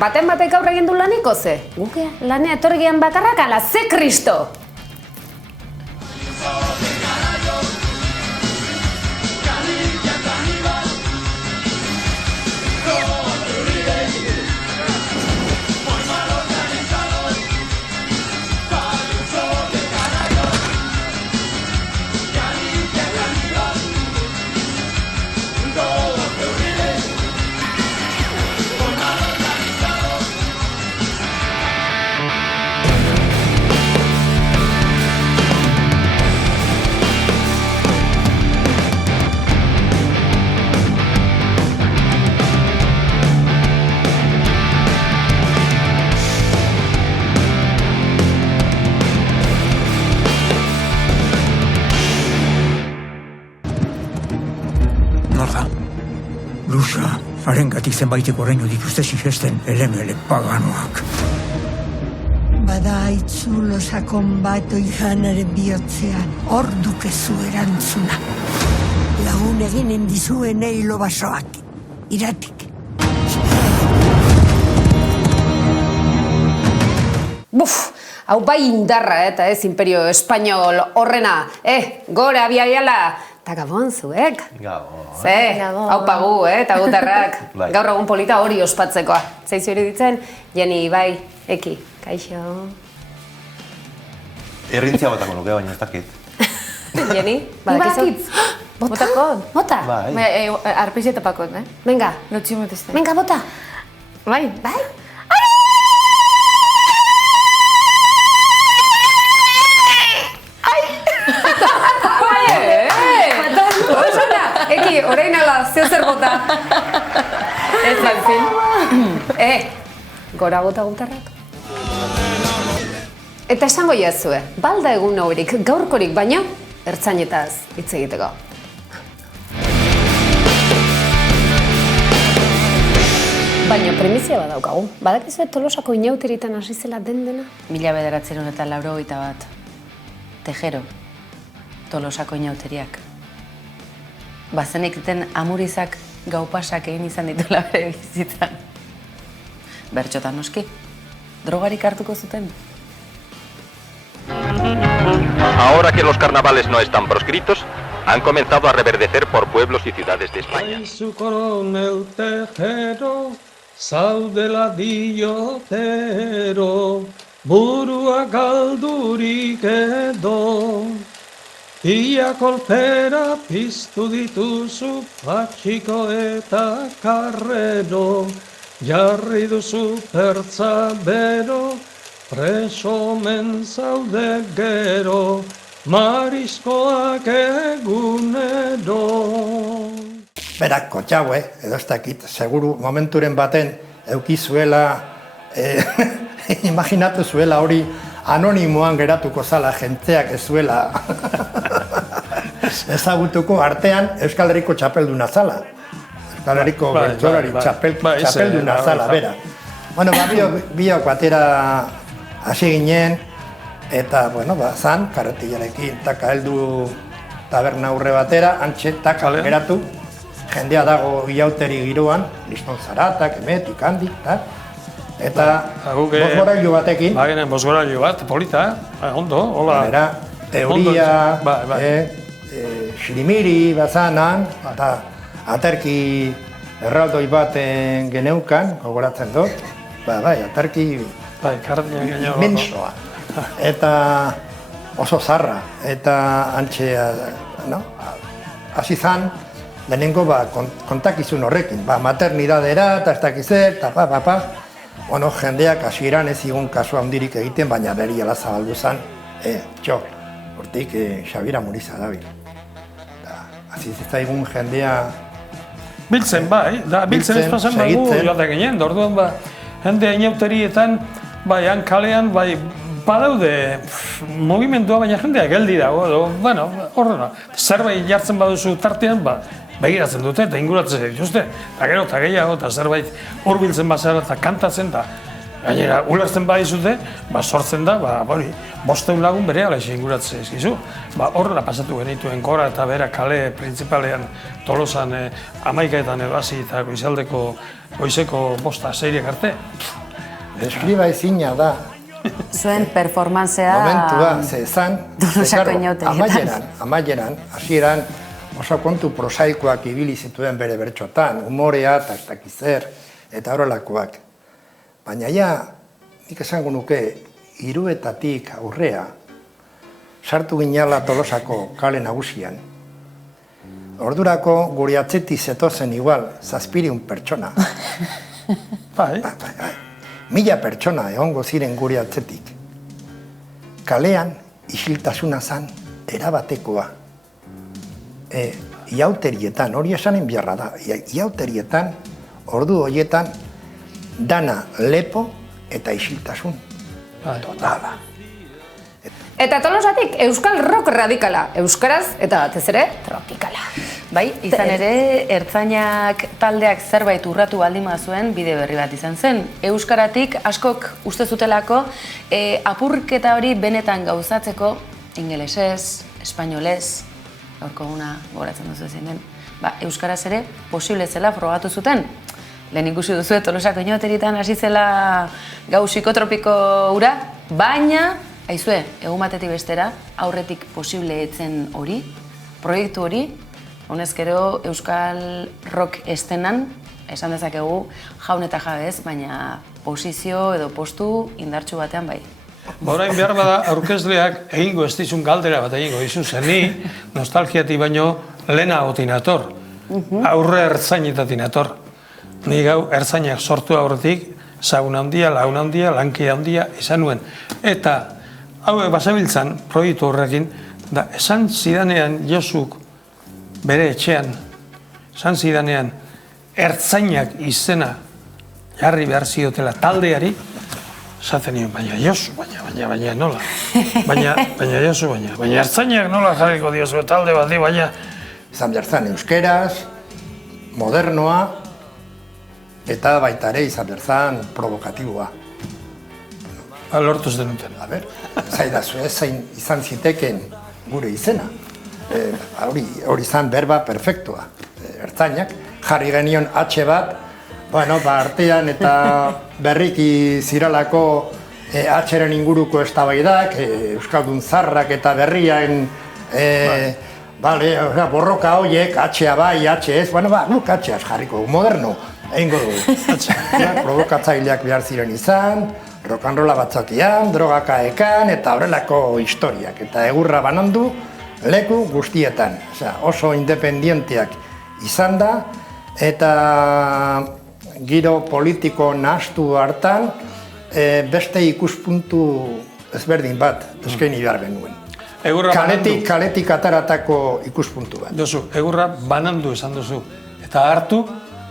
baten batek aurre egin du laniko ze? Guke lanea etorgian bakarrak ala, ze kristo! Harengatik zenbaitek oraino dituzte sinesten elemele paganoak. Bada itzulo sakon bat oijanaren bihotzean, hor dukezu erantzuna. Lagun eginen dizuen eilo basoak, iratik. Buf, hau bai indarra eta ez imperio espainol horrena. Gore abiaiala! Eta gabon zuek? Gabon. Ze, hau pagu, eta gutarrak. Gaur egun polita hori ospatzekoa. Zaizu ditzen, Jeni, bai, Eki, kaixo. Errintzia batako nuke, baina ez dakit. Jeni, badakitz? Botako? Bota? Bai. Arpeize topakot, Venga. Lotxi moteste. Venga, bota. Bai. Bai? Eki, orain ala, zeo zer bota. Ez lanzin. Gora bota gutarrak. Eta esango jazue, balda egun haurik, gaurkorik baino, ertzainetaz hitz egiteko. Baina primizia badaukagu. Badakizu Tolosako inauteritan hasi zela dena? 1981. Tejero. Tolosako inauteriak. Bazenek iten amurizak gaupasak egin izan dituela bere bizitzan. Bertxotan noski, drogarik hartuko zuten. Ahora que los carnavales no están proscritos, han comenzado a reverdecer por pueblos y ciudades de España. Su coronel Tejero, zaudela diotero, burua galdurik edo. Ia kolpera piztu dituzu patxiko eta karrero, jarri duzu pertza bero, preso men zaude gero, mariskoak egunero. Berak kotxaue, edo ez dakit, seguru momenturen baten eukizuela, imaginatu zuela hori anonimoan geratuko zala, jenteak ez zuela ezagutuko artean Euskal Herriko txapelduna zala. Euskal Herriko bertsolari txapelduna zala, bera. Bueno, biok batera hasi ginen, eta, bueno, zan, karretillarekin, taka heldu taberna aurre batera, antxe, taka geratu, jendea dago iauteri giroan, liston zaratak, emetik, handik, eta bosgorailu batekin. Bagenen bosgorailu bat, polita, ondo, hola. Era, teoria, xirimiri bazanan, eta aterki erraldoi bat geneukan, gogoratzen dut. Aterki minsoa. Eta oso zarra, eta antxe, hasi zan, lehenengo kontakizun horrekin, maternidadera, eta ez dakizer, eta Bueno, jendeak hasieran ez zigun kasua handirik egiten, baina beri ala zabaldu zen, hortik Xabira Muriza dabil. Hasi zitzaigun jendea... Biltzen bai, biltzen ez pasan bagu joatak ginen, orduan jendea inauterietan, han kalean, badaude mugimendua, baina jendea geldi dago, bueno, horrela, zerbait jartzen baduzu tartean, begiratzen dute eta inguratzen dituzte, eta gero eta gehiago, eta zerbait hurbiltzen bazara eta kantatzen, Gainera, ulertzen badizute, sortzen da, hori, 500 lagun bere ala inguratzen ezkizu. Horrela pasatu genituen Gora eta Bera kale printzipalean Tolosan 11etan edo hasi eta goizeko 5-6 arte. Eskriba ezina da. Zuen performantzea... Momentua, zezan, inauterietan. Amaieran, hasieran oso kontu prosaikoak ibili zituen bere bertxotan, humorea eta ez dakizer, eta horrelakoak. Baina nik esango nuke, 3etatik aurrea, sartu ginala Tolosako kale nagusian. Ordurako gure atzetik zetozen igual, 700 pertsona. Bai. 1000 pertsona egongo ziren gure atzetik. Kalean, isiltasuna zan, erabatekoa. Iauterietan, hori esanen biharra da, iauterietan, ordu horietan, dana lepo eta isiltasun. Totala. Eta Tolosatik euskal rock radikala, euskaraz eta batez ere tropikala. Bai, izan ere, ertzainak taldeak zerbait urratu baldima zuen bide berri bat izan zen. Euskaratik askok uste zutelako apurketa hori benetan gauzatzeko ingelesez, espainolez, gaurko guna goratzen duzu zinen, euskaraz ere posible zela frogatu zuten. Lehen ikusi duzu Tolosako inauterietan hasi zela gau psikotropiko ura, baina, aizue, egun batetik bestera, aurretik posible etzen hori, proiektu hori, honezkero euskal rock estenan, esan dezakegu jaun eta jabez, baina posizio edo postu indartsu batean bai. Orain behar bada aurkezleak egingo ez dizun galdera bat egingo dizu zeni, nostalgiatik baino lehenagotik nator, aurre ertzainetatik nator. Ni gau ertzainak sortu aurretik, zagun handia, lagun handia, lanki handia izan nuen. Eta hauek basabiltzan proiektu horrekin, da esan zidanean Josuk bere etxean, esan zidanean ertzainak izena jarri behar ziotela taldeari, esaten nien, baina Josu, baina nola, baina Josu, baina ertzainak nola jarriko diozu talde bat di, baina... Izan behar zan euskeraz, modernoa, eta baita ere izan behar zan provokatiboa. Lortuz denuten. A ber, zaidazu ez zain izan ziteken gure izena. Hori izan berba perfektua. Ertzainak, jarri genion H bat, artean eta berriki ziralako H-ren inguruko eztabaidak, euskaldun zarrak eta berrian borroka horiek, H-a bai, H ez, guk H-az jarriko, moderno, egingo dugu. Provokatzaileak behar ziren izan, rock'n'rolla batzokian, drogaka ekan, eta horrelako historiak. Eta egurra banandu leku guztietan. Oso independienteak izan da, eta giro politiko nahastu hartan, beste ikuspuntu ezberdin bat eskaini behar genuen. Kaletik ataratako ikuspuntu bat. Josu, egurra banandu esan duzu. Eta hartu,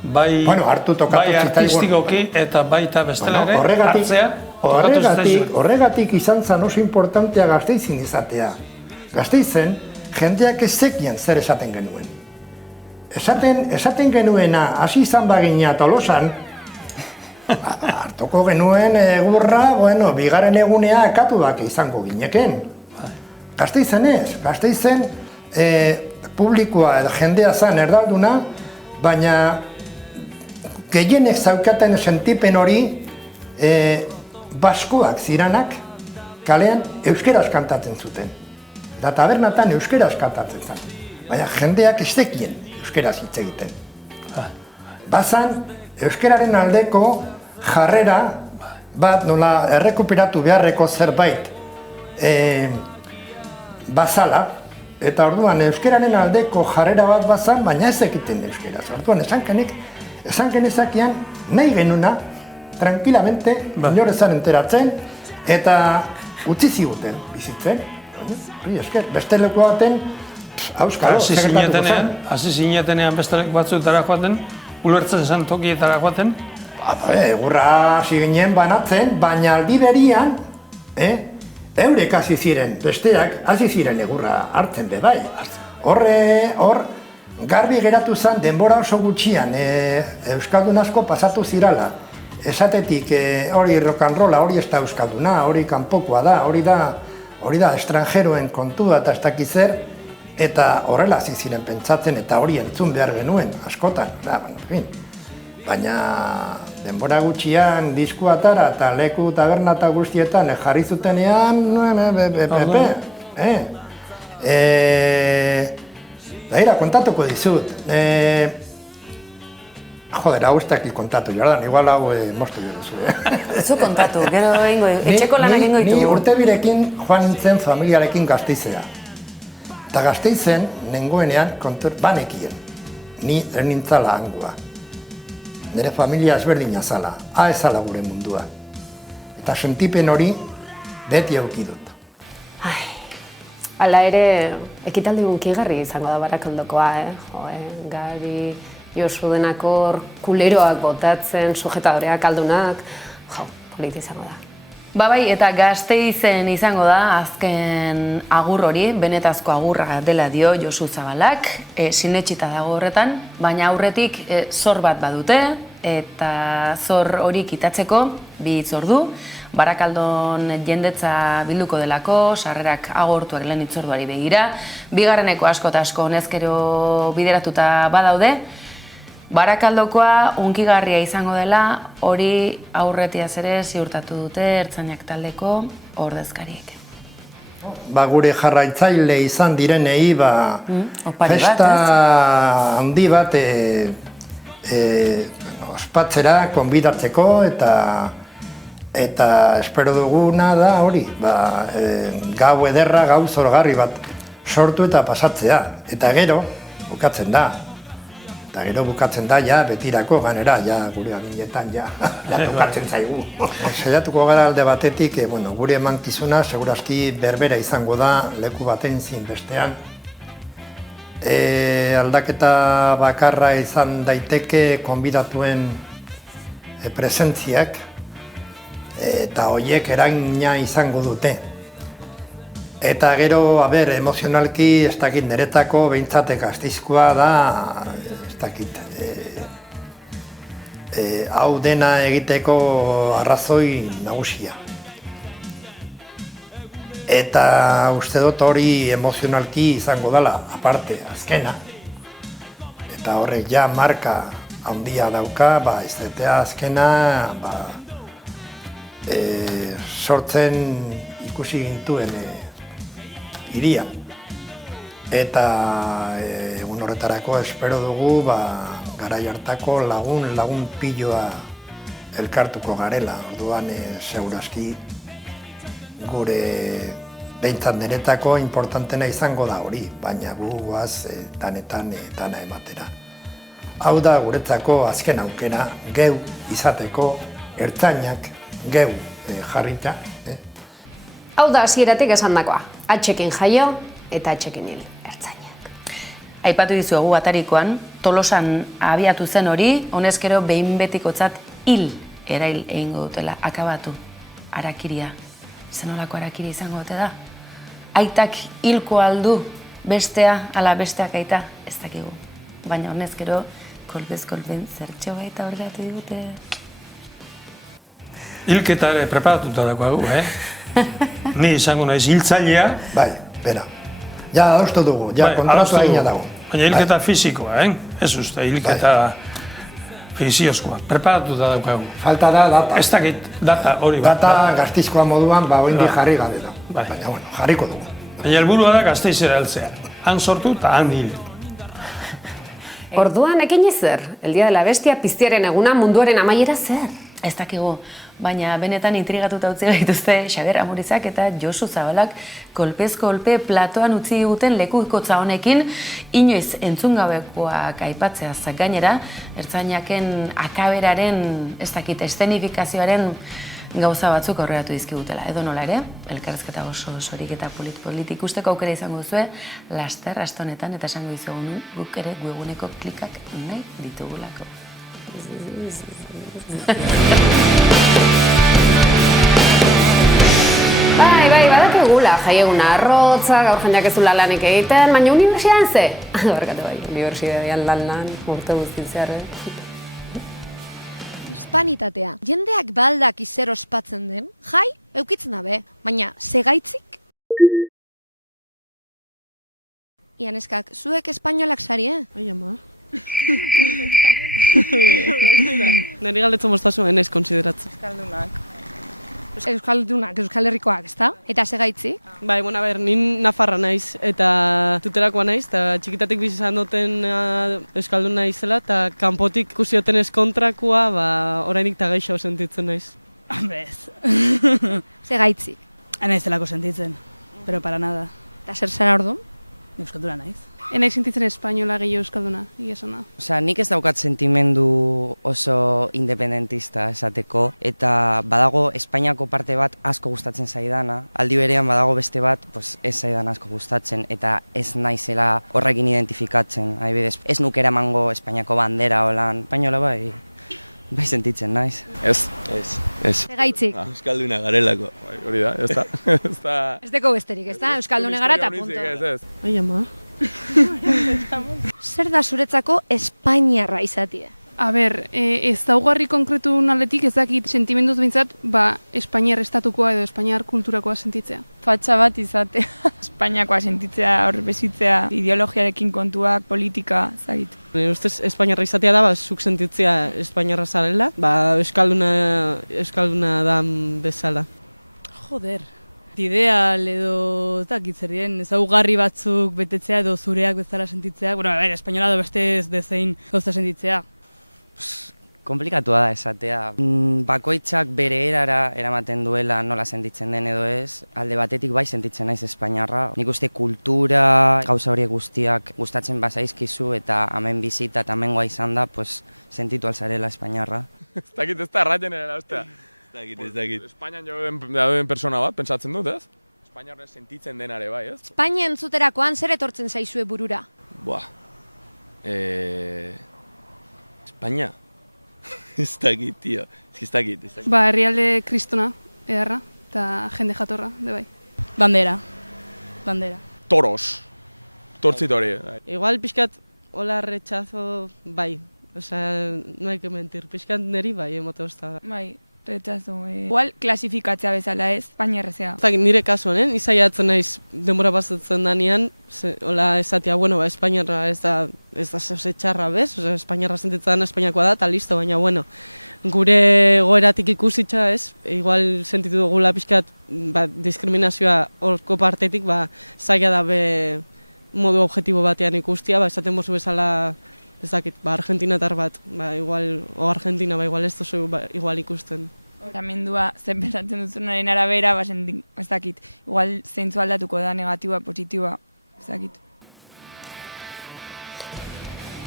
bai artistikoki eta baita bestela ere, hartzea, horregatik izan zen oso importantea Gasteizin izatea. Gasteizen, jendeak ez zekien zer esaten genuen. Esaten genuena, hasi izan bagina Tolosan, hartuko genuen egurra, bigarren egunea akatuak izango gineken. Gasteizen ez, Gasteizen publikoa edo jendea zen erdalduna, baina gehienek zaukaten sentipen hori baskoak ziranak kalean euskeraz kantatzen zuten. Eta tabernatan euskeraz kantatzen zen. Baina jendeak ez zekien euskeraz hitz egiten. Bazan euskeraren aldeko jarrera bat nola errekuperatu beharreko zerbait bazala, eta orduan euskeraren aldeko jarrera bat bazan, baina ez ekiten euskeraz. Orduan esan genezakian nahi genuna, tranquilamente, inorezan enteratzen, eta utzi ziguten bizitzen. Beste leku baten, auskalo, segertatuko zen. Hasi zinetenean beste leku batzuetara joaten, ulertzen esan tokietara joaten? Egurra hasi ginen banatzen, baina aldi berian, eurek hasi ziren, besteak hasi ziren egurra hartzen be bai. Hor, garbi geratu zen denbora oso gutxian, euskaldun asko pasatu zirala. esatetik hori rock and rolla, hori ez da euskalduna, hori kanpokoa da, hori da estrangeroen kontua eta ez dakit zer, eta horrela hasi ziren pentsatzen eta hori entzun behar genuen, askotan, baina denbora gutxian diskua atara eta leku taberna eta guztietan jarri zutenean, Daira, kontatuko dizut. Joder, hau ez dakit kontatu, Jordan, igual hau moztu duzu. Zu kontatu, gero etxeko lanak egingo ditugu. Ni urtebirekin joan nintzen familiarekin Gasteizera. Eta Gasteizen, nengoenean, banekien. Ni nintzala hangoa. Nire familia ezberdina zala, ezala gure mundua. Eta sentipen hori beti aukidut. Hala ere, ekitaldi hunkigarri izango da Barakaldokoa, Gari, Josu denakor, kuleroak botatzen, sujetadoreak aldunak, politi izango da. Bai, eta Gasteizen izango da azken agur hori, benetazko agurra dela dio Josu Zabalak, sinetsita dago horretan, baina aurretik zor bat badute, eta zor hori kitatzeko bi hitzordu, Barakaldon jendetza bilduko delako, sarrerak agortuak lehen hitzorduari begira, bigarreneko asko eta asko honezkero bideratuta badaude, Barakaldokoa hunkigarria izango dela, hori aurretiaz ere ziurtatu dute ertzainak taldeko ordezkariek. Gure jarraitzaile izan direnei, festa handi bat ospatzera, konbidatzeko eta espero duguna da hori, gau ederra, gau zorgarri bat sortu eta pasatzea. Eta gero, bukatzen da. Eta gero bukatzen da, betirako ganera, gure aginetan, bukatzen zaigu. Saiatuko gara alde batetik, gure emankizuna, segurazki berbera izango da, leku baten zin bestean. Aldaketa bakarra izan daiteke konbidatuen presentziak, eta horiek eragina izango dute. Eta gero, emozionalki, ez dakit niretako, behintzate Gasteizkoa da, ez dakit, hau dena egiteko arrazoi nagusia. Eta uste dut hori emozionalki izango dela, aparte, azkena. Eta horrek marka handia dauka, izatea azkena, sortzen ikusi gintuen iria. Eta egun horretarako espero dugu garai hartako lagun piloa elkartuko garela. Orduan segurazki gure behintzat niretako importantena izango da hori, baina gu guaz tanetan tana ematera. Hau da guretzako azken aukera, geu izateko ertzainak geu jarrita. Hau da hasieratik esandakoa, atxekin jaio eta atxekin hil ertzainak. Aipatu dizuegu atarikoan, Tolosan abiatu zen hori, honezkero behin betikotzat hil erail egingo dutela, akabatu, harakiria. Zenolako harakiria izango dute da? Aitak hilko aldu, bestea, ala besteak aita, ez dakigu. Baina honezkero, kolpez-kolpen zertxo baita horretu digute. Hilketa ere preparatuta dagoagu, Ni izango naiz hiltzailea. Bai, bera. Adostu dugu, kontratu egina dago. Baina hilketa fisikoa, ez uste, hilketa fisiozkoa. Preparatuta dagoagu. Falta da data. Ez dakit data hori bat. Data Gasteizkoa moduan, oindik jarri gabe da. Baina, jarriko dugu. Baina helburua da Gasteizera heltzea. Han sortu eta han hil. Orduan, ekin zer? El Día de la Bestia piztiaren eguna munduaren amaiera zer? Ez dakigu, baina benetan intrigatuta utzi gaituzte Xabier Amurizak eta Josu Zabalak kolpez-kolpe platoan utzi diguten lekukotza honekin inoiz entzungabekoak aipatzeaz gainera, ertzainaken akaberaren, ez dakit, eszenifikazioaren gauza batzuk aurreratu dizkigutela. Edo nola ere, elkarrezketa oso sorik eta polit ikusteko aukera izango duzue, laster astonetan eta esango dizugu guk ere webguneko klikak nahi ditugulako. Bai, badakigula, jaieguna arrotza, gaur jendeak ez du lanik egiten, baina unibertsitatean ze? Barkatu bai, unibertsitatean lan, urte guztin zehar,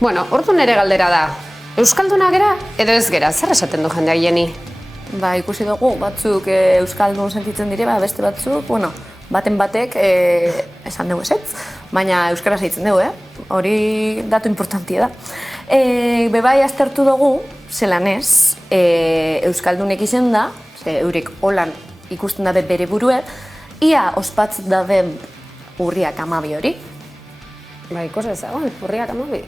Bueno, ordu nere galdera da. Euskalduna gera edo ez gera, zer esaten du jendeak Jeni? Ba, ikusi dugu, batzuk euskaldun sentitzen dire, beste batzuk, bueno, baten batek esan dugu esetz, baina euskaraz eitzen dugu, hori datu importantia da. Bebai aztertu dugu, zelan ez, euskaldunek izen da, eurek holan ikusten dabe bere burue, ia ospatz daben urriak 12 hori. Ba, ikus ezagun, urriak 12.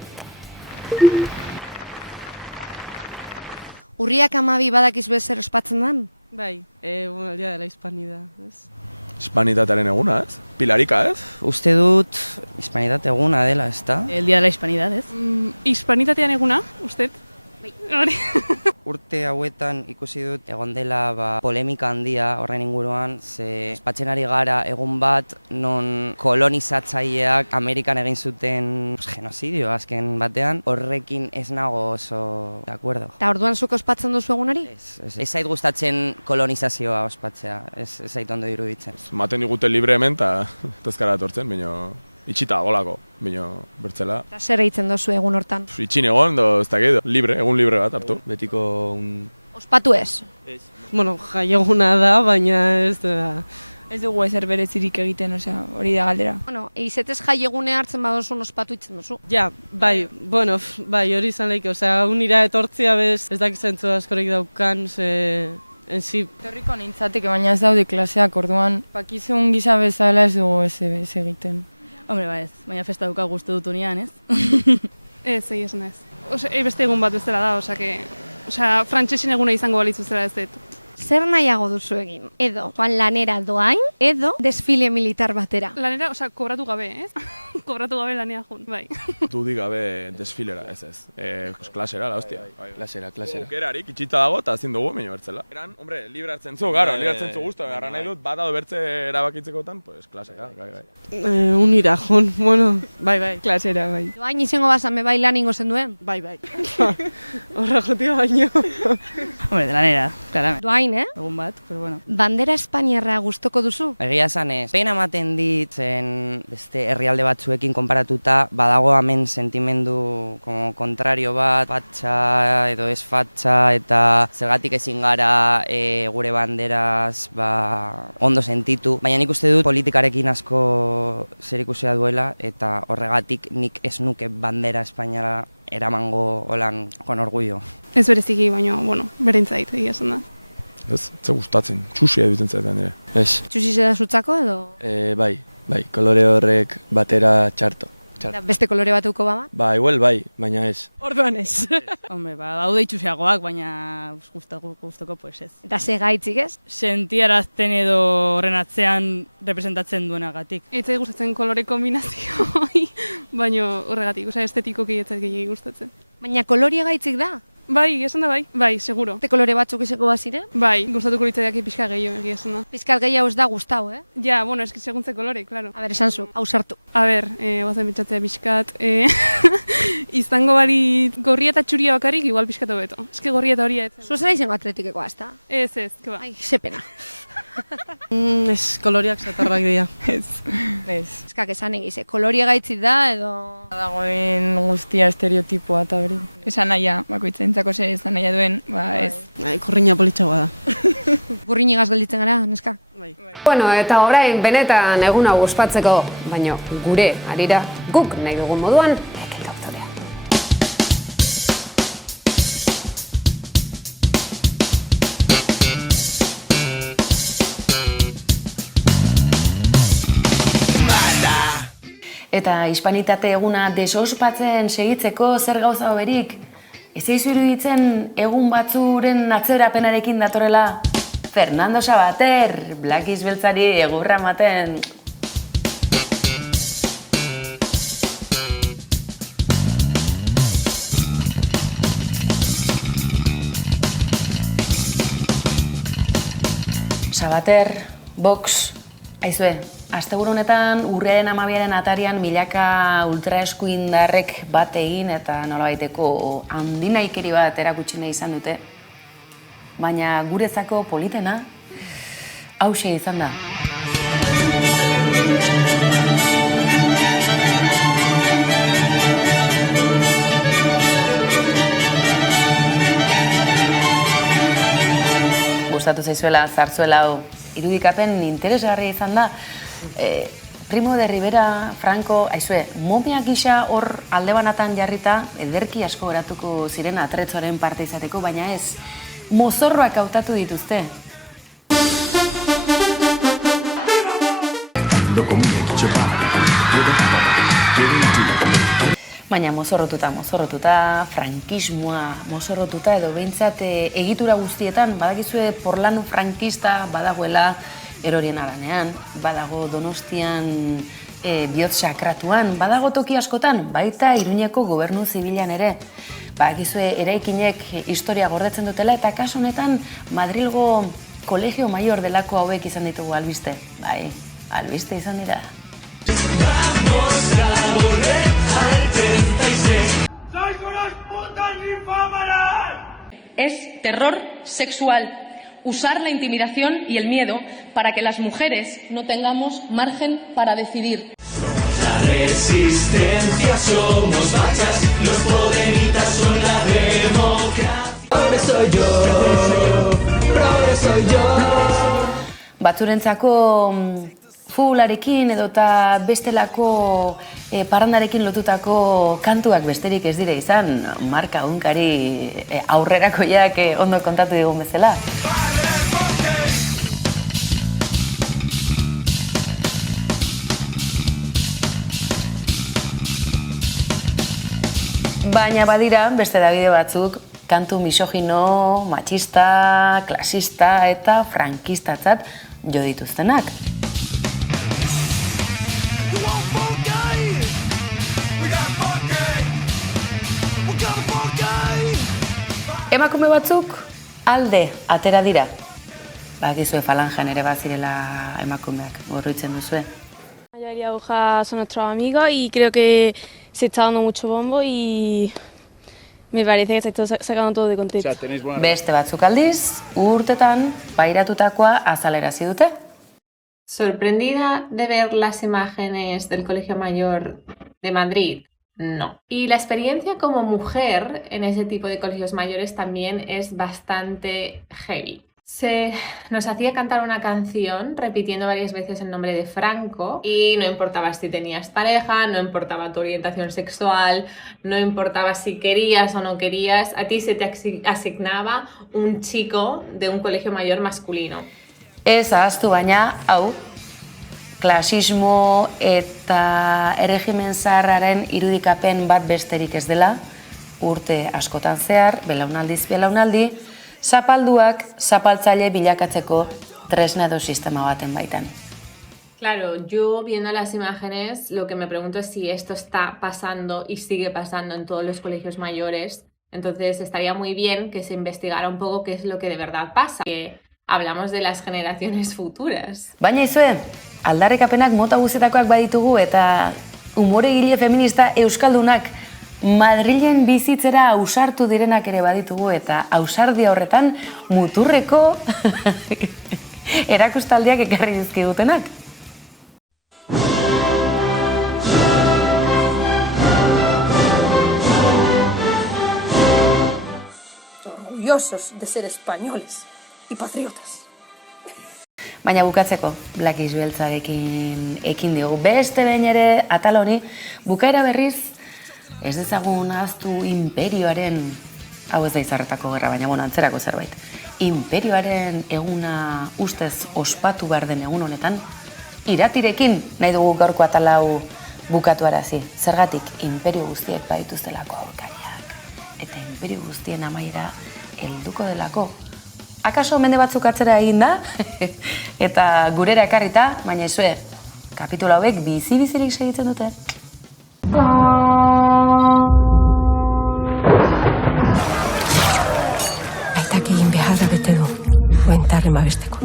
Bueno, eta orain benetan egun hau ospatzeko, baina gure harira guk nahi dugun moduan, Ekel Doktorea. Eta hispanitate eguna desospatzen segitzeko zer gauza hoberik? Ez eizu iruditzen egun batzuren atzerapenarekin datorrela? Fernando Sabater, Blackis beltzari egurra ematen. Sabater, Vox, aizue, asteburu honetan urriaren 12 atarian milaka ultraeskuindarrek bat egin eta nolabaiteko handinaikeri bat erakutsi nahi izan dute. Baina gurezako politena hauxe izan da. gustatu zaizuela zarzuela hau. Irudikapen interesgarria izan da. Primo de Rivera, Franco, aizue, momia gisa hor alde banatan jarrita, ederki asko geratuko ziren atretzoaren parte izateko, baina ez, mozorroak hautatu dituzte. Baina mozorrotuta, frankismoa mozorrotuta edo behintzat egitura guztietan, badakizue porlano frankista badagoela erorien aranean, badago Donostian bihotz sakratuan, badago toki askotan, baita Iruñeko gobernu zibilan ere. Badakizue eraikinek historia gordetzen dutela eta kasu honetan Madrilgo Kolegio Mayor delako hauek izan ditugu albiste. Bai, albiste izan dira. Es terror sexual. Usar la intimidación y el miedo para que las mujeres no tengamos margen para decidir. La resistencia somos fachas, los podemitas son la democracia. Progre soy yo, progre soy yo. Batzurentzako futbolarekin edota bestelako parrandarekin lotutako kantuak besterik ez dire izan, marka unkari aurrerakoiak ondo kontatu digun bezala. Baina badira beste Davide batzuk kantu misogino, machista, klasista eta frankistatzat jo dituztenak. Emakume batzuk alde atera dira. Bakizue falangean ere bazirela emakumeak, gorritzen duzue. Mayari Aguja son nuestros amigos y creo que se está dando mucho bombo y me parece que se está sacando todo de contexto. Beste batzuk aldiz, urtetan pairatutakoa azalerazi dute. ¿Sorprendida de ver las imágenes del Colegio Mayor de Madrid? No. Y la experiencia como mujer en ese tipo de colegios mayores también es bastante heavy. Nos hacía cantar una canción repitiendo varias veces el nombre de Franco y no importaba si tenías pareja, no importaba tu orientación sexual, no importaba si querías o no querías, a ti se te asignaba un chico de un colegio mayor masculino. Ez ahaztu baina, hau, klasismo eta erregimen zaharraren irudikapen bat besterik ez dela, urte askotan zehar, belaunaldiz belaunaldi, zapalduak zapaltzaile bilakatzeko tresna edo sistema baten baitan. Claro, yo viendo las imágenes lo que me pregunto es si esto está pasando y sigue pasando en todos los colegios mayores. Entonces estaría muy bien que se investigara un poco qué es lo que de verdad pasa. Que hablamos de las generaciones futuras. Baina izue, aldarrikapenak mota guztietakoak baditugu eta umoregile feminista euskaldunak Madrilen bizitzera ausartu direnak ere baditugu eta ausardia horretan muturreko erakustaldiak ekarri dizkigutenak. Orgullosos de ser españoles y patriotas. Baina bukatzeko, Black Eyed Beltzarekin ekin diogu. Beste behin ere atal honi, bukaera berriz, ez dezagun ahaztu imperioaren, hau ez da izarretako gerra, baina antzerako zerbait, imperioaren eguna ustez ospatu behar den egun honetan, iratirekin nahi dugu gaurko atalau bukatuarazi. Zergatik, imperio guztiek badituztelako aurkariak, eta imperio guztien amaiera helduko delako. Akaso mende batzuk atzera egin da, eta gurera ekarrita, baina ezue, kapitula hauek bizi-bizirik segitzen dute. Aitak egin beharra bete du, buentarren babesteko.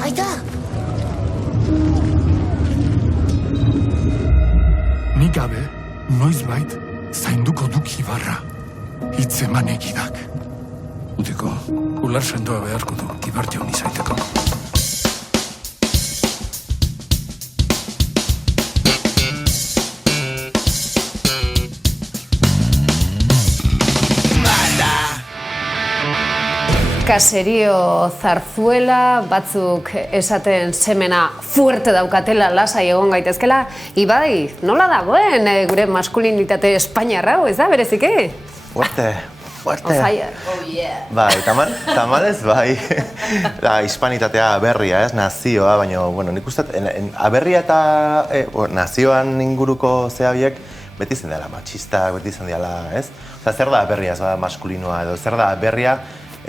Aita! Nik gabe, noizbait, zainduko duk Ibarra, hitz eman egidak. Utiko, ular sendoa beharko du, Ibarte honi zaiteko. Caserio Zarzuela, batzuk esaten semena fuerte daukatela, lasai egon gaitezkela. Ibai, nola dagoen gure maskulinitate espainiarra, ez da, bereziki? Fuerte. Fire. Bai, tamalez, bai. Hispanitatea aberria, ez, nazioa, baina, bueno, nik uste, aberria eta nazioan inguruko zehabiek beti zen dela matxistak, beti zen dela, ez? Oza, zer da aberria ez bada maskulinoa edo, zer da aberria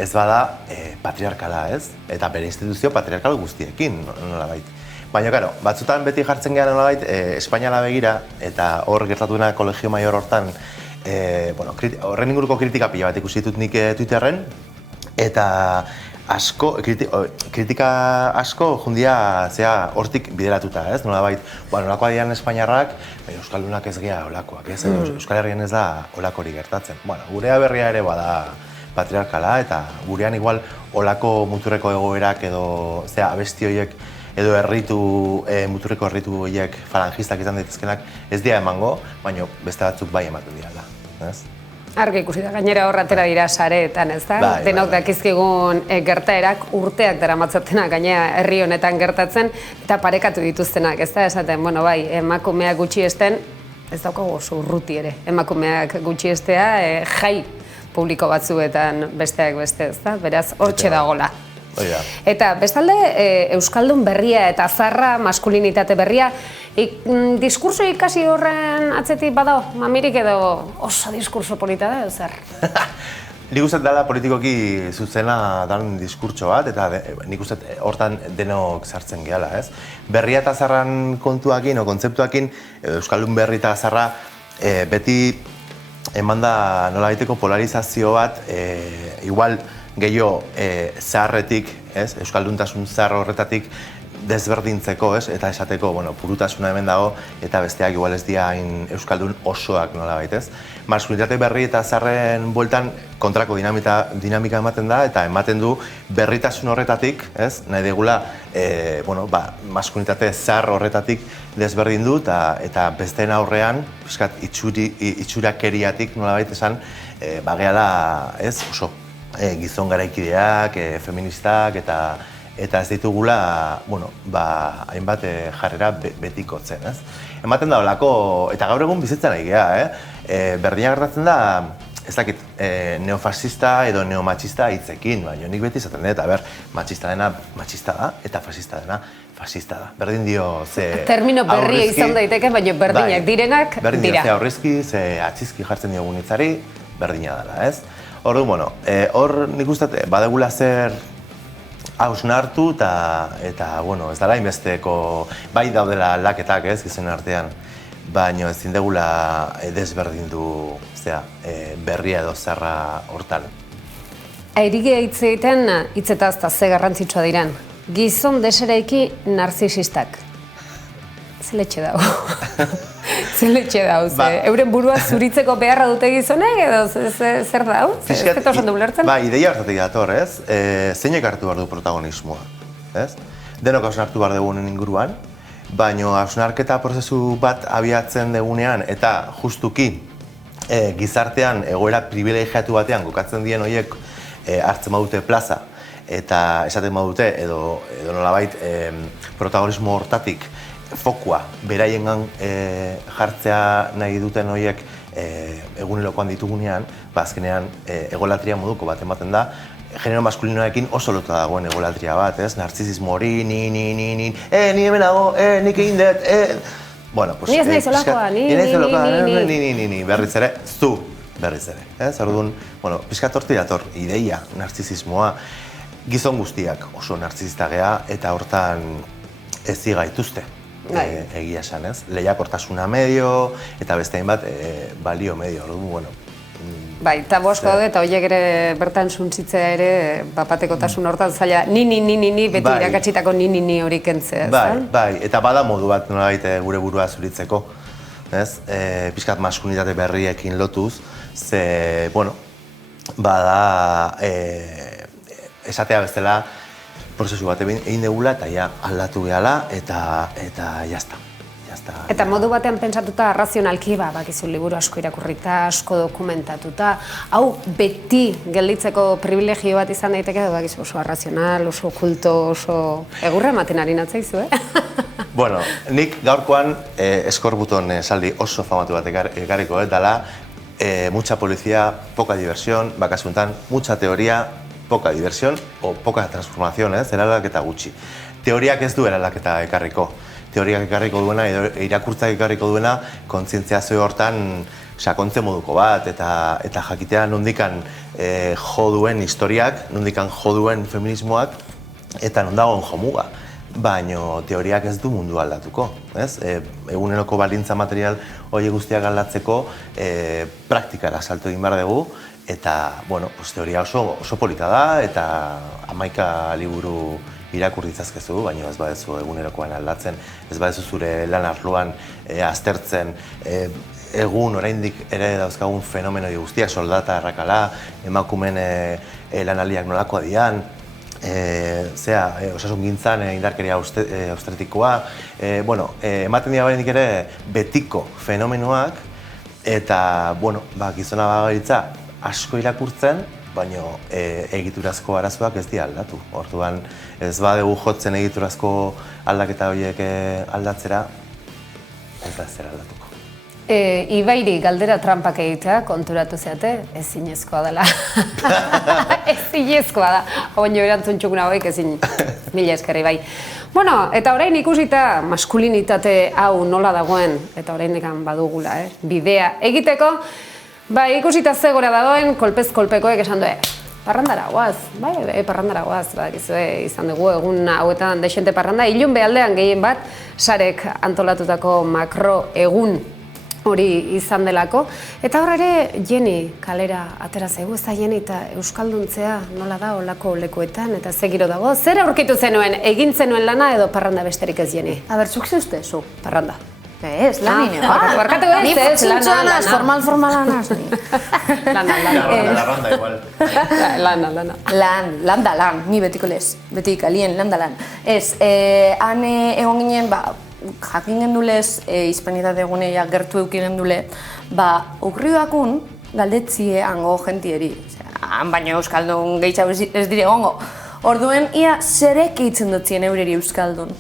ez bada patriarkala, ez? Eta bere instituzio patriarkal guztiekin, nolabait. Baina, karo, batzutan beti jartzen gehan nolabait, Espainiala begira, eta hor gertatuena Kolegio Maior hortan, horren inguruko kritika pila bat ikusi ditut nik Twitterren, eta kritika asko jundia hortik bideratuta, ez? Nolabait, nolakoa dian Espainiarrak, Euskaldunak ez gea olakoak, ez? Euskal Herrian ez da olakori gertatzen. Gure aberria ere bada patriarkala, eta gurean igual olako muturreko egoerak edo abesti horiek edo muturreko erritu horiek falangistak izan daitezkenak ez dira emango, baina beste batzuk bai ematen dirala, ez? Argi ikusi da, gainera horratera dira sareetan, ez da? Denok dakizkigun gertaerak urteak daramatzatenak gainera herri honetan gertatzen eta parekatu dituztenak, ez da? Esaten, bai, emakumeak gutxiesten, ez daukagu oso urruti ere, emakumeak gutxiestea jai publiko batzuetan besteak beste, ez da? Beraz, hortxe dagoela. Eta bestalde, Euskaldun berria eta zarra, maskulinitate berria, diskurso ikasi horren atzetik badao, mamirik edo oso diskurso polita da, edo zer? Nik uste dela politikoki zuzena dan diskurtso bat, eta nik uste hortan denok sartzen gehala, ez? Berria eta zarran kontuakin, o kontzeptuakin, Euskaldun berri eta zarra beti eman da nola baiteko polarizazio bat, igual gehiago zaharretik, Euskalduntasun zahar horretatik desberdintzeko, eta esateko, purutasuna hemen dago, eta besteak igual ez dira Euskaldun osoak nolabait, ez? Maskulinitate berri eta zaharren bueltan kontrako dinamika ematen da, eta ematen du berritasun horretatik, nahi degula, maskulinitate zahar horretatik desberdindu, eta besteen aurrean, itxurakeriatik nolabait esan, bageala, oso gizon garaikideak, feministak, eta ez ditugula, hainbat jarrera betikotzen, ez? Ematen da olako, eta gaur egun bizitzen nahi geha, berdina gertatzen da, ez dakit, neofasista edo neomatxista hitzekin, baina nik beti izaten dut, matxista dena matxista da, eta fasista dena fasista da. Berdin dio, ze termino berria izan daiteke, baina berdinak direnak dira. Berdin dio, ze aurrizki, ze atxizki jartzen diogun hitzari, berdina dela, ez? Orduan, hor nik uste badegula zer hausnartu eta ez dela inbesteko, bai daudela laketak gizen artean, baina ezin degula desberdindu berria edo zarra hortan. Airigia hitz egiten hitzetaz eta ze garrantzitsua diren. Gizon desereiki narzisistak. Zeletxe dago. Zeletxe dago, euren burua zuritzeko beharra dute gizonek edo zer dago? Ez eta osan dugulertzen? Ba, ideia hartatik dator, ez? Zeinek hartu behar du protagonismoa, ez? Denok hausnartu behar dugunen inguruan, baina hausnarketa prozesu bat abiatzen dugunean eta justuki gizartean egoera privilegiatu batean kokatzen dien horiek hartzen badute plaza eta esaten badute edo nolabait protagonismo hortatik fokua beraiengan jartzea nahi duten horiek egunerokoan ditugunean, azkenean egolatria moduko bat ematen da, genero maskulinoekin oso lotua dagoen egolatria bat, ez? Narzisismo hori, ni hemen dago, nik egin dut, bueno, pues... Ni ez nahi zolakoa, ni, berriz ere, zu berriz ere, ez? Orduan, bueno, pixkat horti dator, ideia, narzisismoa, gizon guztiak oso narzisista gea, eta hortan ez gaituzte. Egia esan, ez? Lehiakortasuna medio, eta beste hainbat balio medio, orduan, bueno. Bai, eta bosko daude, eta horiek ere bertan suntzitzea ere, bapatekotasun hortan zaila, ni, beti irakatsitako ni hori kentzea, ez? Bai, eta bada modu bat nolabait gure burua zuritzeko, ez? Pixkat maskulinitate berriekin lotuz, ze, bueno, bada, esatea bestela, prozesu bat egin degula eta ja aldatu gehala eta jazta. Eta modu batean pentsatuta, razionalki, bakizu liburu asko irakurrita, asko dokumentatuta, hau beti gelditzeko privilegio bat izan daiteke, bakizu oso arrazional, oso okulto, oso egurra ematen ari natzaizu, Bueno, nik gaurkoan Eskorbuton esaldi oso famatu bat ekarriko, dala mucha policía, poca diversión, bakasuntan, mucha teoría, poca diversión, o poca transformación, eraldaketa gutxi. Teoriak ez du eraldaketa ekarriko. Teoriak ekarriko duena, irakurtzak ekarriko duena, kontzientziazio hortan sakontze moduko bat, eta jakitea nondikan jo duen historiak, nondikan jo duen feminismoak, eta nondagoen jomuga. Baina teoriak ez du mundu aldatuko. Eguneroko baldintza material hori guztiak aldatzeko praktikara salto egin behar dugu, eta teoria oso polita da, eta 11 liburu irakur ditzazkezu, baina ez badezu egunerokoan aldatzen, ez badezu zure lan arloan aztertzen, egun oraindik ere dauzkagun fenomeno guztiak, soldata errakala, emakumen lanaldiak nolakoa dian, osasungintzan indarkeria austretikoa, ematen dira barenik ere betiko fenomenoak, eta, gizona bagaritza asko irakurtzen, baina egiturazko arazoak ez dira aldatu. Orduan, ez badegu jotzen egiturazko aldaketa horiek aldatzera, ez da zer aldatuko. Ibairi galdera trampak egitea konturatu zeate, ezinezkoa dela. Ezinezkoa da. Baina erantzun txukuna hoik ezin mila eskerri bai. Bueno, eta orain ikusita maskulinitate hau nola dagoen, eta orain dekan badugula, bidea egiteko, ikusita ze gora dagoen, kolpez kolpekoek esan du, parrandara guaz, parrandara guaz, izan dugu egun hauetan dexente parranda, ilun behaldean gehien bat, sarek antolatutako makro egun hori izan delako. Eta hor ere, Jeni kalera atera zaigu, ez da Jeni eta euskalduntzea nola da olako lekuetan, eta ze giro dago. Zer aurkitu zenuen, egin zenuen lana edo parranda besterik ez Jeni? Aber, zuk zeuzte, zu? Parranda. Ez, lan nire. Barkatu ez, lana. Formal-formalanaz. Larranda igual. Lan, ni betiko lez. Betik, alien, lan da lan. Ez, han egon ginen, jakin gendulez, hispanitate eguneia gertu euki gendule, ukrioakun galdetzie hango jentieri. Han baino euskaldun gehiago ez dire gongo. Orduen, ia zerek eitzen dutzien eureri euskaldun.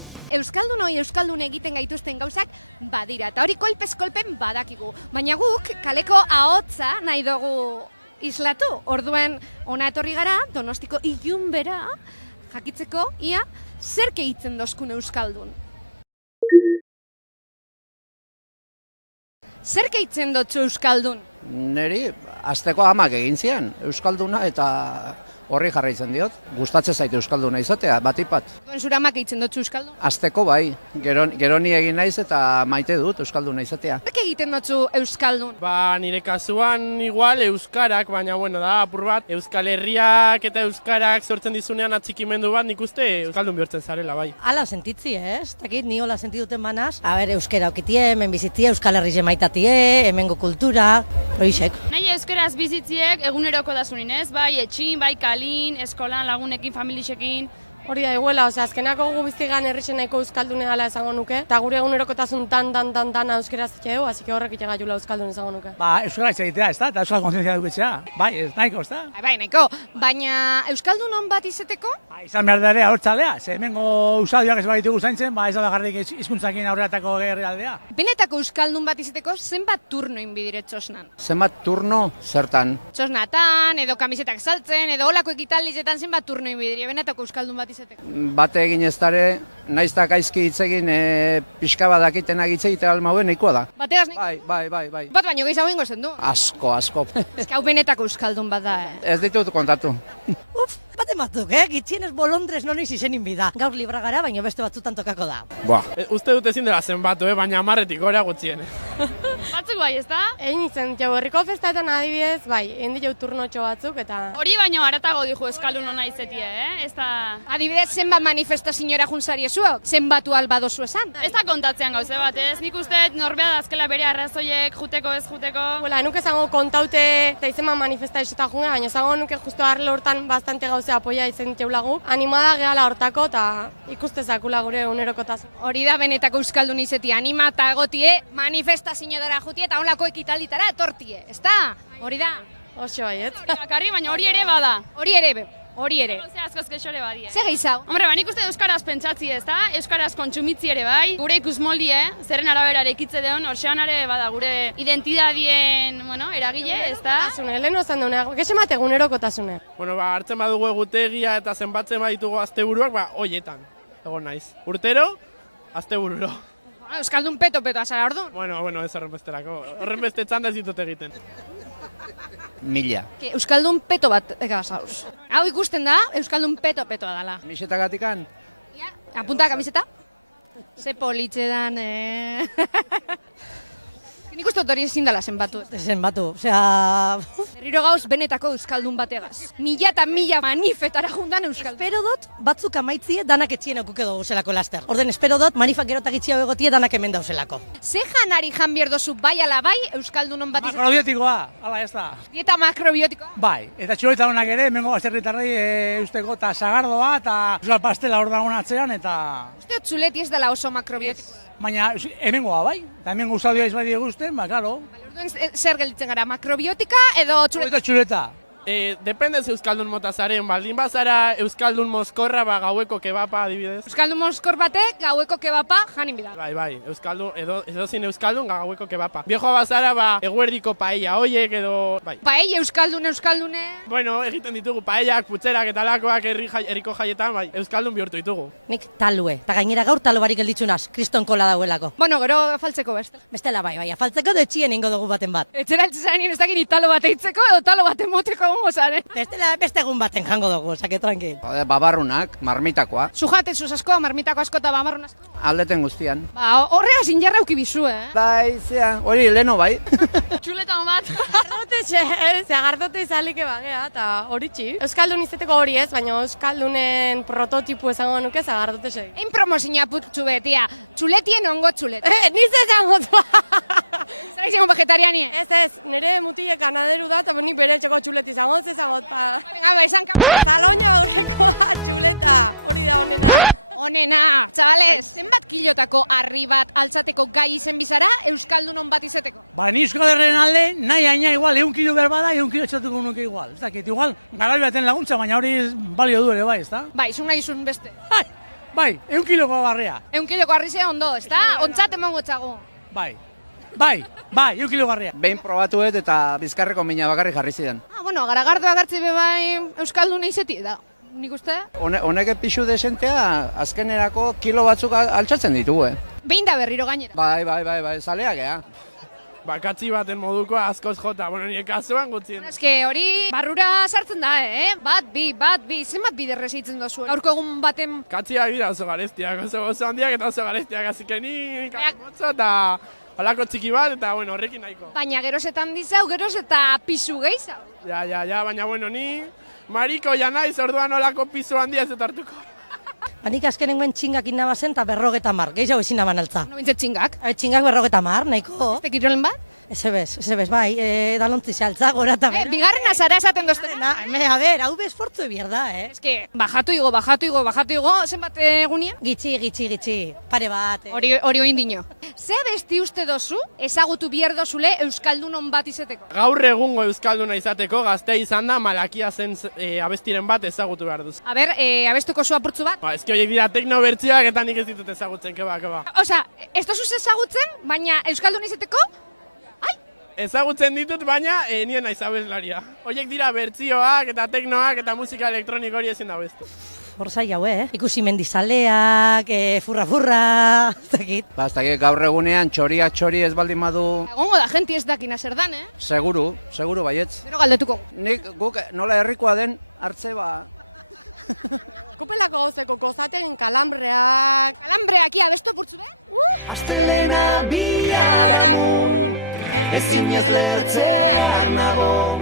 ezinez lertzear nago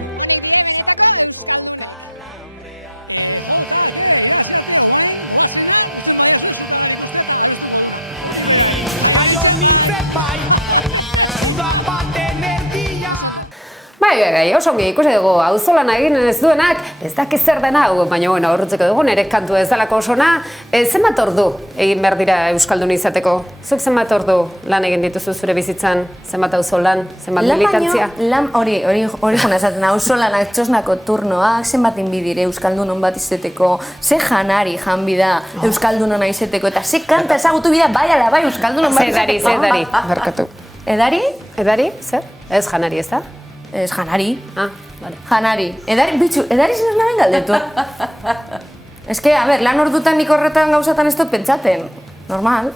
sabeleko kalambrea. Aio nintzen bai, udan baten erdia. Bai, oso ongi ikusi dugu, auzolan egin ez duenak, ez dakiz zer dena, baina bueno, aurrutzeko dugu, nire kantu ez dalako osona. Zenbat ordu egin behar dira euskaldun izateko? Zuk zenbat ordu lan egin dituzu zure bizitzan? Zenbat auzolan, zenbat militantzia? Hori jona esaten, auzolanak, txosnako turnoak, zenbat inbidire euskaldun hon bat izeteko, ze janari janbida euskaldun hona izeteko, eta ze kanta ezagutu bida bai ala bai euskaldun hon bat izeteko. Edari, barkatu. Edari? Edari, zer? Ez janari, ez da? Ez janari. Vale. Janari. Edari zinez naben galdetu. Ez que, a ber, lan ordutan nik horretan gauzatan ez dut pentsaten. Normal.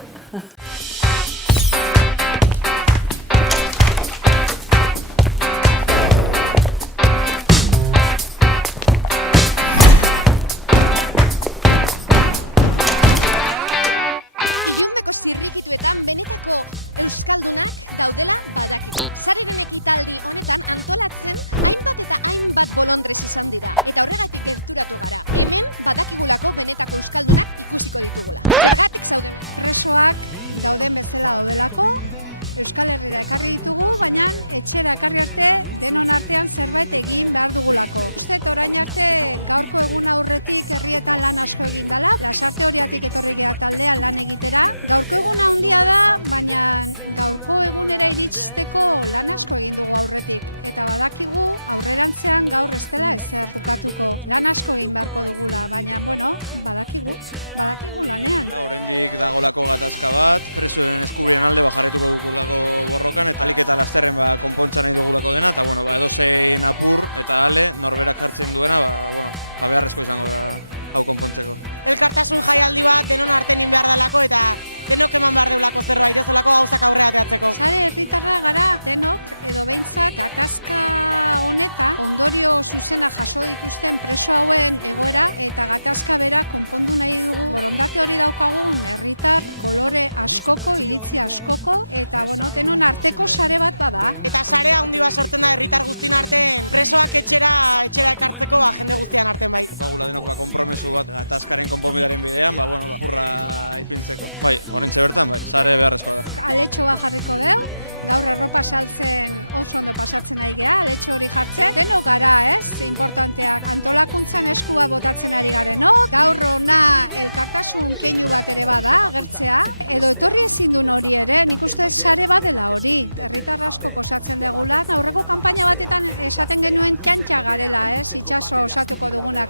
gelditzeko batera astirik gabe,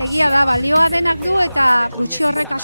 hasia da sentitzen ekea jalare oinez izan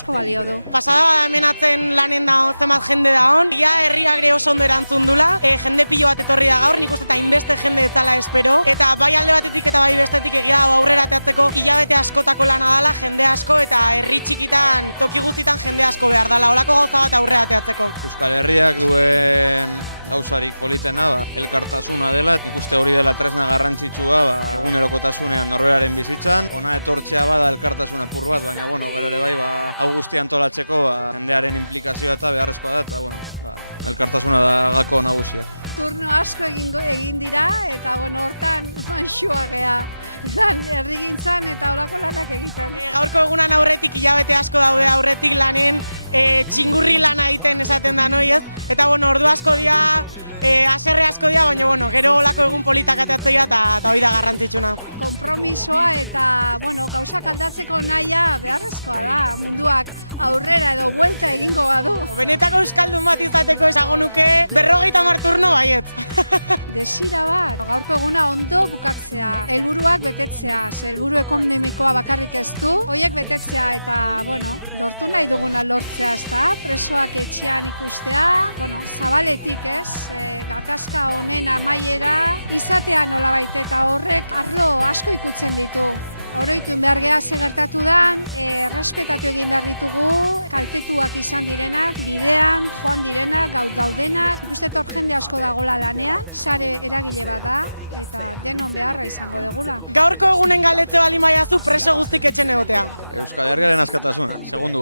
arte libre.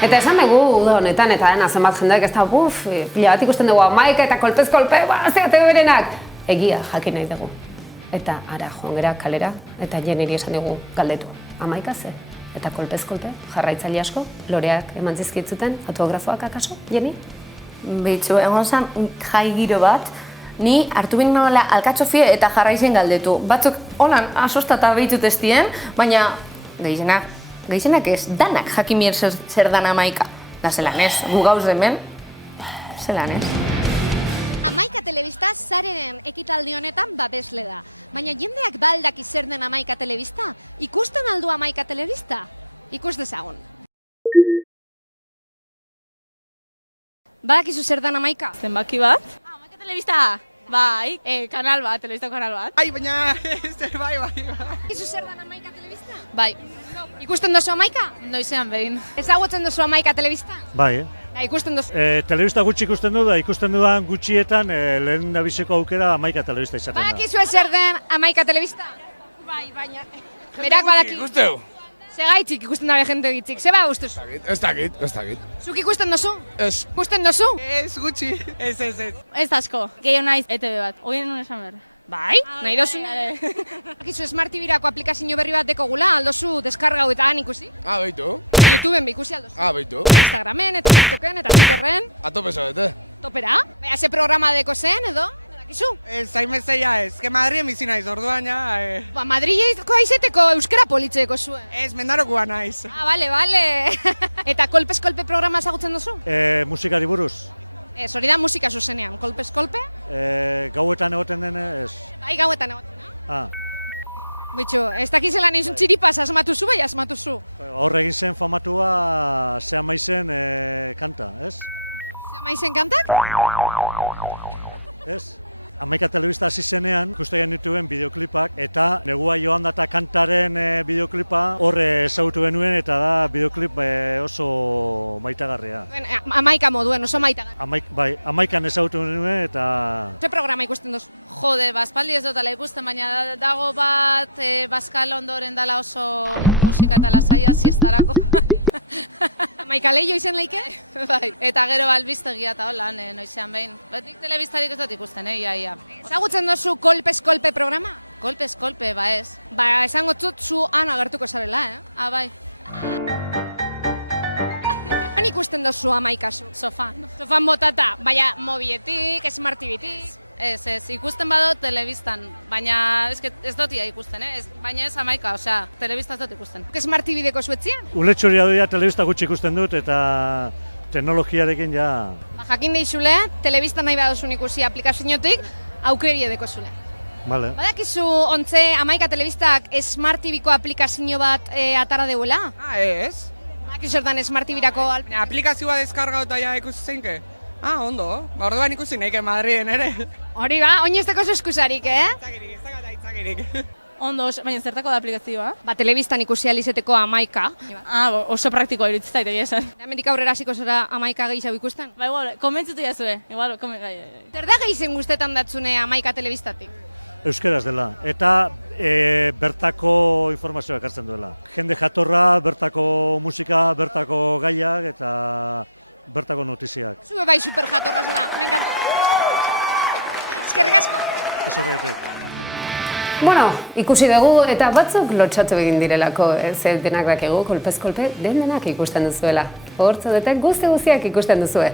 Eta esan dugu uda honetan, eta dena zenbat jendeak ez da, pila bat ikusten dugu, amaika eta kolpez-kolpe, zeate berenak. Egia jakin nahi dugu. Eta ara joan gera kalera, eta Jeniri esan dugu galdetu. Amaika ze? Eta kolpez-kolpe, jarraitzaile asko, loreak eman zizkitzuten, autografoak akaso, Jeni? Beitzu, egon zen jai giro bat, ni hartu bin nola alkatxofie eta jarraizen galdetu. Batzuk holan asostata behitut ez dien, baina gehienak ez, danak jakimien zer dan amaika. Da zelan ez, gu gauz hemen, zelan ez. Bueno, ikusi dugu eta batzuk lotxatu egin direlako, ze denak dakigu, kolpez-kolpe, denak ikusten duzuela. Hortzo detek guztiak ikusten duzue.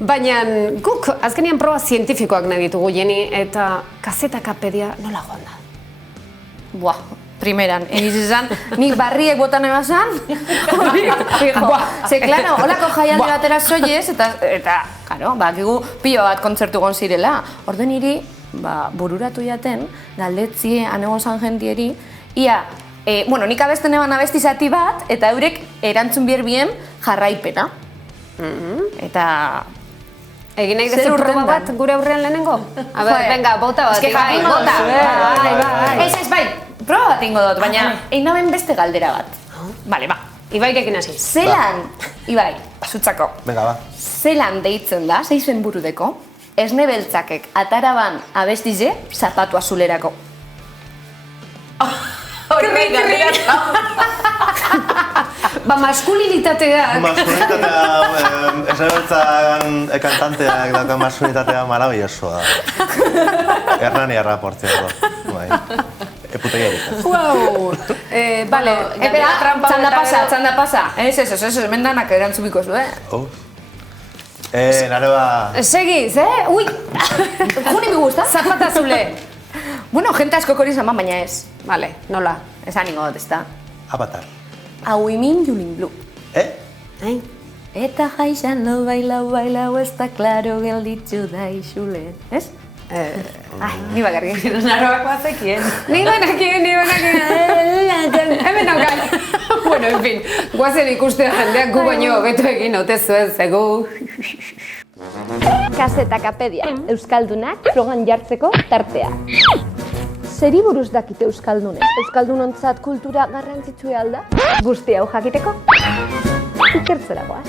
Baina guk azkenean proba zientifikoak nahi ditugu, Jeni, eta kazetakapedia nola joan da? Buah, primeran, egiz esan, nik barriek botan ebazan, ze, klaro, holako jaialdi batera soiez, eta, karo, bakigu pilo bat kontzertu gon zirela. Orde niri, bururatu jaten, galdetzie anegon zan jentieri, ia, bueno, nik abesten eban abesti zati bat, eta eurek erantzun bien jarraipena. Eta... Egin nahi dezu proba bat gure aurrean lehenengo? A ber, venga, bota bat, Ibai, bota! Ez, bai, proba bat ingo dut, baina egin naben beste galdera bat. Bale, ba. Ibairekin hasi. Zelan, Ibai, zutzako. Venga, ba. Zelan deitzen da, zeizen burudeko, esne beltzakek ataraban abestize zapatu azulerako. maskulinitateak. Maskulinitatea, esabeltzan kantanteak dauka maskulinitatea maravillosoa. Hernaniarra, por cierto. Eputegiarik. Wow! Bale, txanda pasa. Ez, mendanak erantzubiko zu, Naroa... Segiz, Ui! Juni mi gusta. Zapata zule. Bueno, jente asko hori zama, baina ez. Vale, nola? Esan ningo dut, ezta? Avatar. Hau imin Julin Blue. Ai. Eta jaixan lo bailau, ez da klaro gelditzu da isule. Ez? Ni bakarrik. Naroakoa zekien. Ni banakien. Hemen naukan. Bueno, en fin, guazen ikustea jendeak gu baino beto egin otezu ez, egu. Kazetakapedia, Euskaldunak frogan jartzeko tartea. Zeri buruz dakite Euskaldunek? Euskaldunontzat kultura garrantzitsua alda? Guzti hau jakiteko? Ikertzera goaz.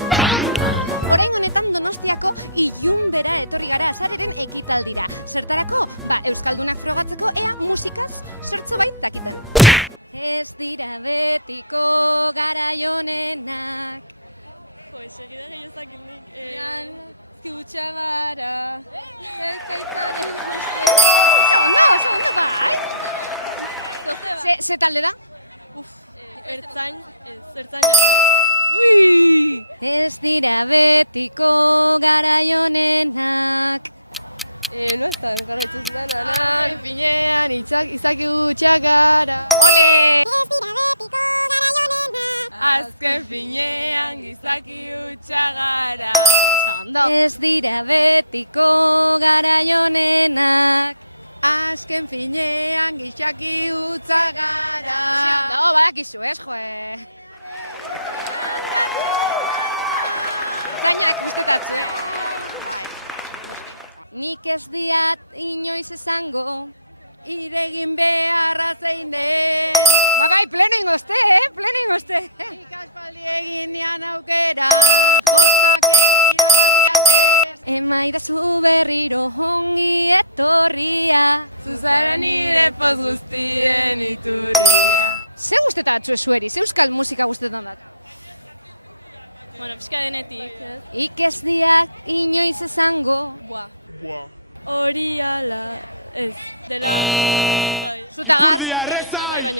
Ipurdia, rezai!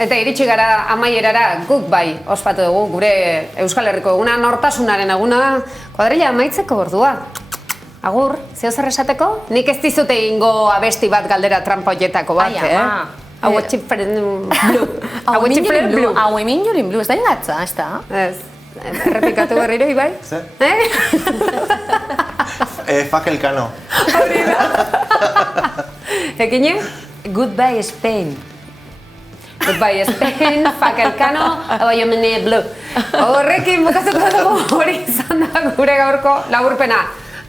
eta iritsi gara amaierara guk bai ospatu dugu gure Euskal Herriko eguna, nortasunaren eguna, kuadrilla amaitzeko ordua. Agur, zeo zer esateko? Nik ez dizute egingo abesti bat galdera trampa hoietako bat, Hau etxiperen blu. Hau emin jorin blu, ez da ingatza, ez da? Ez, errepikatu berriro, Ibai? Zer? Fakelkano. Ekine? Goodbye Spain. Goodbye Spain, Fakelkano, hau jomene blu. Horrekin bukatuko dugu hori izan da gure gaurko laburpena.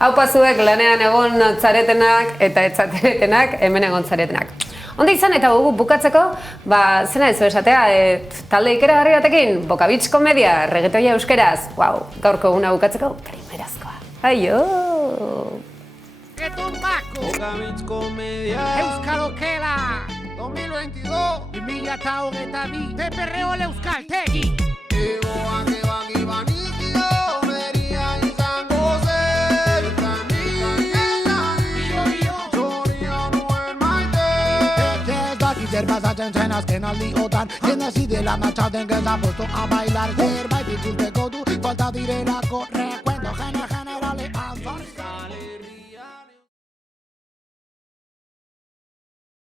Hau pazuek lanean egon zaretenak eta etzateretenak, hemen egon zaretenak. Onda izan eta bukatzeko, zena ez esatea, talde ikeragarri batekin, Bokabitz komedia, reggaetoia euskeraz, gaurko eguna bukatzeko, primerazkoa. Aio! Bokabitz komedia Euskalokela 2022-2022 Te perreo el euskaltegi Egoak banikio Meria izango zer Eta Zoria nuen maite Ez dakit zer pasatzen zen azken aldiotan Jende zidela matxaten geza puesto a bailar Zerbait ikusteko du falta direlako Recuento generale azor